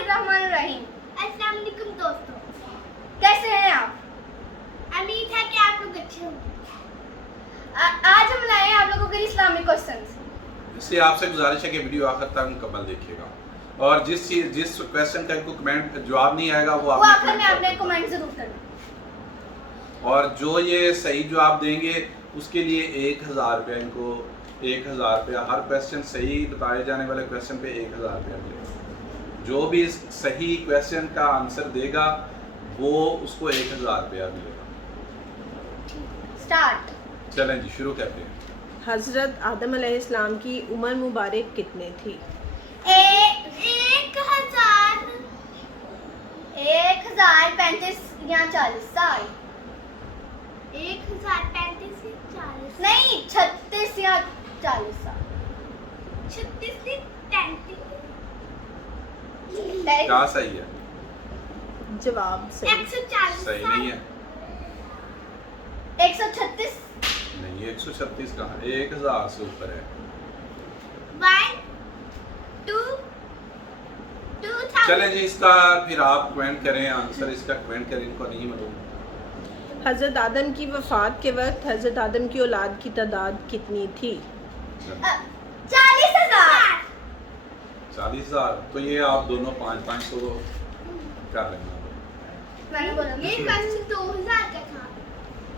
बिस्मिल्लाहिर्रहमानिर्रहीम। अस्सलाम वालेकुम दोस्तों, कैसे हैं आप? उम्मीद है कि आप लोग अच्छे होंगे। आज हम लाए हैं आप लोगों के लिए इस्लामिक क्वेश्चंस। इसलिए आपसे गुजारिश है कि वीडियो आखिर तक मुकम्मल देखिएगा और जिस क्वेश्चन का इनको कमेंट जवाब नहीं आएगा वो आखिर में आपने कमेंट जरूर करना। और जो ये सही जवाब देंगे उसके लिए 1000 रुपया इनको 1000 रुपया हर क्वेश्चन सही बताए जाने वाले क्वेश्चन पे 1000 रुपया मिलेगा। जो भी इस सही क्वेश्चन का आंसर देगा वो उसको 1000 रुपया मिलेगा। स्टार्ट। चलें जी शुरू करते हैं। हज़रत आदम अलैहिस्सलाम की उम्र मुबारक कितने थी? 1035 या 40 साल। 1035 से 40 नहीं, 36 या 40 साल। 36 से 33 क्या सही है? जवाब सही। 140 सही नहीं है। 136। नहीं 136 कहाँ, 1000 से ऊपर है। 1 2 2000। चलें जी इसका फिर आप कमेंट करें, आंसर इसका कमेंट करें, इनको नहीं मालूम। हज़रत आदम की वफ़ात के वक्त हज़रत आदम की औलाद की तादाद कितनी थी? 40,000। 40,000। तो ये आप दोनों 500 कर लेना। मैंने बोला ये क्वेश्चन 2000 का था।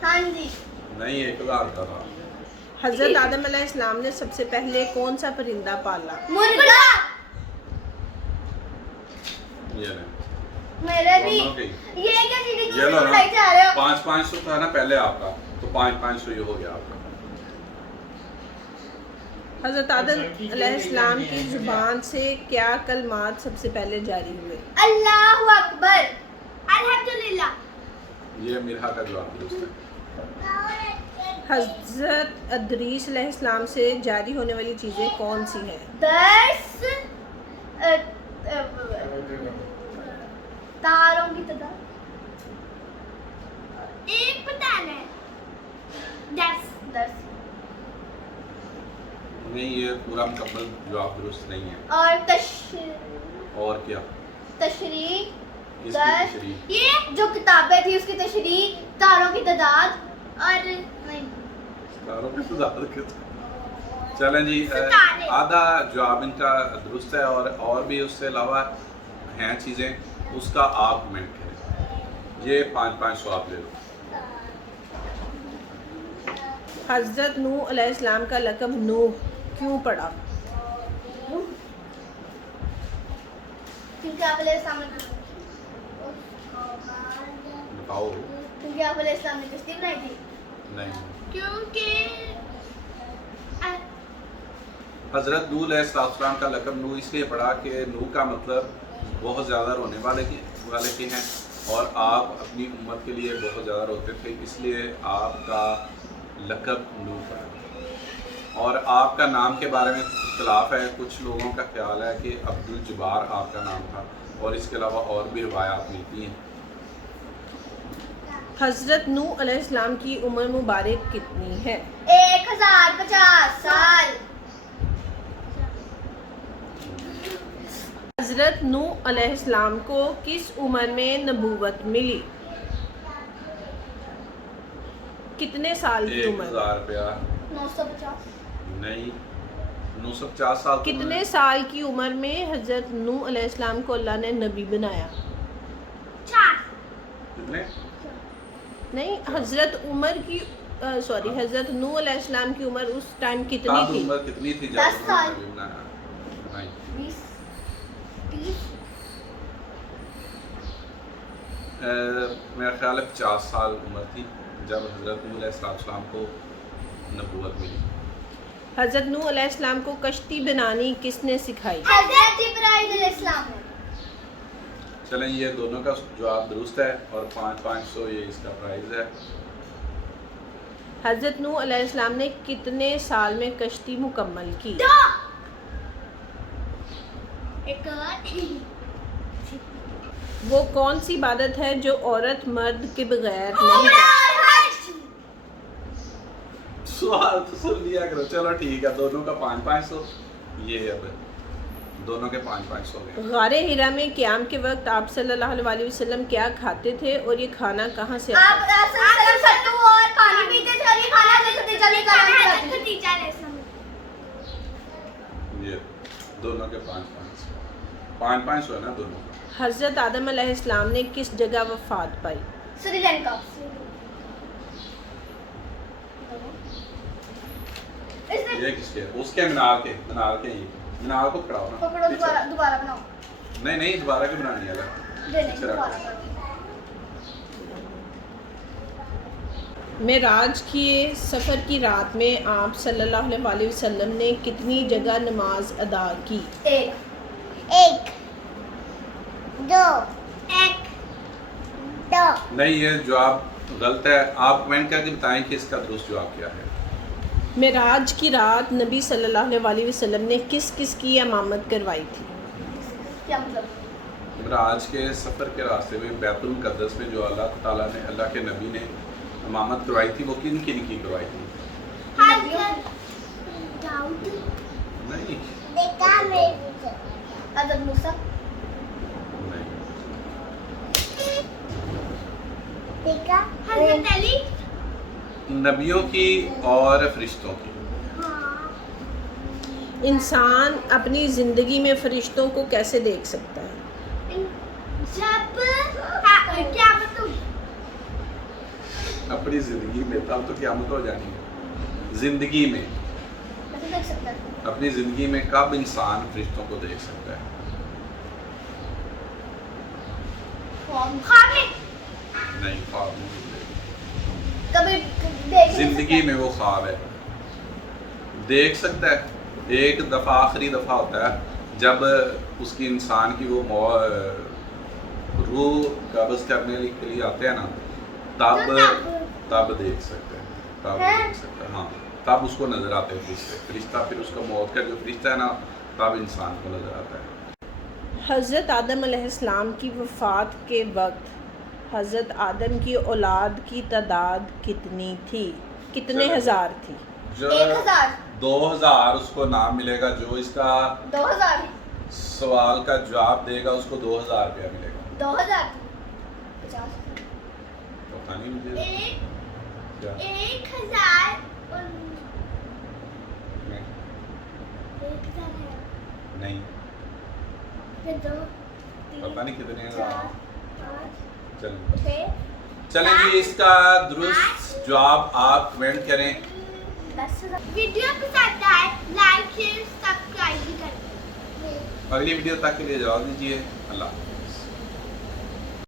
हाँ जी। नहीं 1000 का था। हज़रत आदम अलैहिस्सलाम ने सबसे पहले कौन सा परिंदा पाला? मुर्गा। ये नहीं। मेरे भी। दोनों के। ये क्या चीज़ ये लो ना, लाई जा रहे हो? 500 था ना पहले आपका, तो 500 ये हो गया आपका। हज़रत आदम अलैहिस्सलाम की ज़ुबान से क्या कलमात सबसे पहले जारी हुए? अल्लाहु अकबर। अल्हम्दुलिल्लाह। ये मिरहा का जवाब दुरुस्त है। हज़रत अदरीस अलैहिस्सलाम से जारी होने वाली चीज़ें कौन सी हैं? दस तारों की तादाद। एक बताना है। 10 नहीं ये पूरा मुकम्मल जवाब दुरुस्त नहीं है। और और क्या? तशरीह। इसकी दस। तशरीह। ये जो किताबें थी उसकी तशरीह, तारों की तादाद और नहीं। तारों की तादाद के तो- चलें जी सितारे। आधा जवाब इनका दुरुस्त है और भी उससे अलावा हैं चीज़ें, उसका आप कमेंट करें। ये 500 आप ले लो। हज़रत नूह अलैहिस्सलाम का लक़ब नूह क्यों पड़ा? क्योंकि आप अलैहिस्सलाम ने बताओ। क्योंकि आप अलैहिस्सलाम ने कश्ती बनाई थी। नहीं क्योंकि हज़रत नूह अलैहिस्सलाम का लक़ब नूह इसलिए पड़ा कि नूह का मतलब बहुत ज़्यादा रोने वाले के हैं और आप अपनी उम्मत के लिए बहुत ज़्यादा रोते थे, इसलिए आपका लक़ब नूह पड़ा। और आपका नाम के बारे में इख्तिलाफ है, कुछ लोगों का ख्याल है कि अब्दुल जब्बार आपका नाम था और इसके अलावा और भी रिवायात मिलती हैं। हज़रत नूह अलैहिस्सलाम की उम्र मुबारक कितनी है? 1050 साल। हज़रत नूह अलैहिस्सलाम को किस उम्र में नबूवत मिली? कितने साल की उम्र? 1000 रुपया 950। नहीं 950 साल तो कितने साल की उम्र में हज़रत नूह अलैहिस्सलाम को अल्लाह ने नबी बनाया? 4 कितने? नहीं, हज़रत हज़रत नूह अलैहिस्सलाम की उम्र उस टाइम कितनी ताद थी? उम्र कितनी थी 10 साल। नहीं 20 30 मेरा ख्याल है 50 साल उम्र थी जब हज़रत नूह अलैहिस्सलाम को नबूवत मिली। हज़रत नूह अलैहिस्सलाम को कश्ती बनानी किसने सिखाई? हज़रत जिब्राइल अलैहिस्सलाम ने। चलें ये दोनों का जवाब दुरुस्त है और 500 ये इसका प्राइज़ है। हज़रत नूह अलैहिस्सलाम ने कितने साल में कश्ती मुकम्मल की? 2 एक और वो कौन सी इबादत है जो औरत मर्द के बगैर नहीं करती? सवाल तो सुन लिया करो। चलो ठीक है, दोनों का 500। ये अब دونوں کے 500 ہو گئے. غار ہرا میں قیام کے وقت آپ صلی اللہ علیہ وسلم کیا کھاتے تھے اور یہ کھانا کہاں سے آتا آپ ستو اور پانی پیتے تھے اور یہ کھانا خدیجہ لے کر آتی حضرت تھی. خدیجہ علیہ السلام. یہ دونوں کے 500 ہے نا دونوں کا. حضرت آدم علیہ السلام نے کس جگہ وفات پائی؟ سری لنکا. یہ کس کے؟ اس کے مینار کے ہی. مینار کو کھڑا ہونا. پکڑو دوبارہ بناؤ. نہیں دوبارہ کی بنانی ہے. نہیں دوبارہ کرو. معراج کے سفر کی رات میں آپ صلی اللہ علیہ وسلم نے کتنی جگہ نماز ادا کی؟ ایک دو. نہیں یہ جواب غلط ہے. آپ کمنٹ کر کے بتائیں کہ اس کا درست جواب کیا ہے. معراج کی رات نبی صلی اللہ علیہ وسلم نے کس کس کی امامت کروائی تھی؟ کیا مطلب؟ معراج کے سفر کے راستے میں بیت المقدس میں جو اللہ تعالیٰ نے اللہ کے نبی نے امامت کروائی تھی وہ کن کن کی کروائی تھی؟ حضرت داؤد. نہیں حضرت موسیٰ. حضرت علی. نبیوں کی اور فرشتوں کی. انسان اپنی زندگی میں فرشتوں کو کیسے دیکھ سکتا ہے؟ جب قیامت ہوگی. اپنی زندگی میں تب تو قیامت ہو جانی ہے. زندگی میں کیسے دیکھ سکتا ہے؟ اپنی زندگی میں کب انسان فرشتوں کو دیکھ سکتا ہے؟ خواب میں. نہیں خواب نہیں. کبھی دیکھ زندگی میں وہ خواب ہے. دیکھ سکتا ہے. ایک دفعہ آخری دفعہ ہوتا ہے جب اس کی انسان کی وہ روح قبض کرنے کے لیے آتے ہیں نا تب دیکھ سکتے ہیں. تب دیکھ سکتا ہے. ہاں تب اس کو نظر آتے ہیں فرشتہ. پھر اس کا موت کا جو فرشتہ ہے نا تب انسان کو نظر آتا ہے. حضرت آدم علیہ السلام کی وفات کے وقت حضرت آدم کی اولاد کی تعداد کتنی تھی؟ کتنے ہزار تھی؟ جو 1000. 2000 اس کو نام ملے گا. جو اس کا 2000. سوال کا جواب دے گا اس کو 2000 روپیہ ملے گا. 2000. 50. پتہ نہیں مجھے. 1000 نہیں پتہ نہیں کتنے ہزار. چلیں جی اس کا درست جواب آپ کمنٹ کریں. 10,000. ویڈیو پسند آئے لائک شیئر سبسکرائب بھی کریں. اگلی ویڈیو تک کے لیے جواب دیجیے. اللہ حافظ.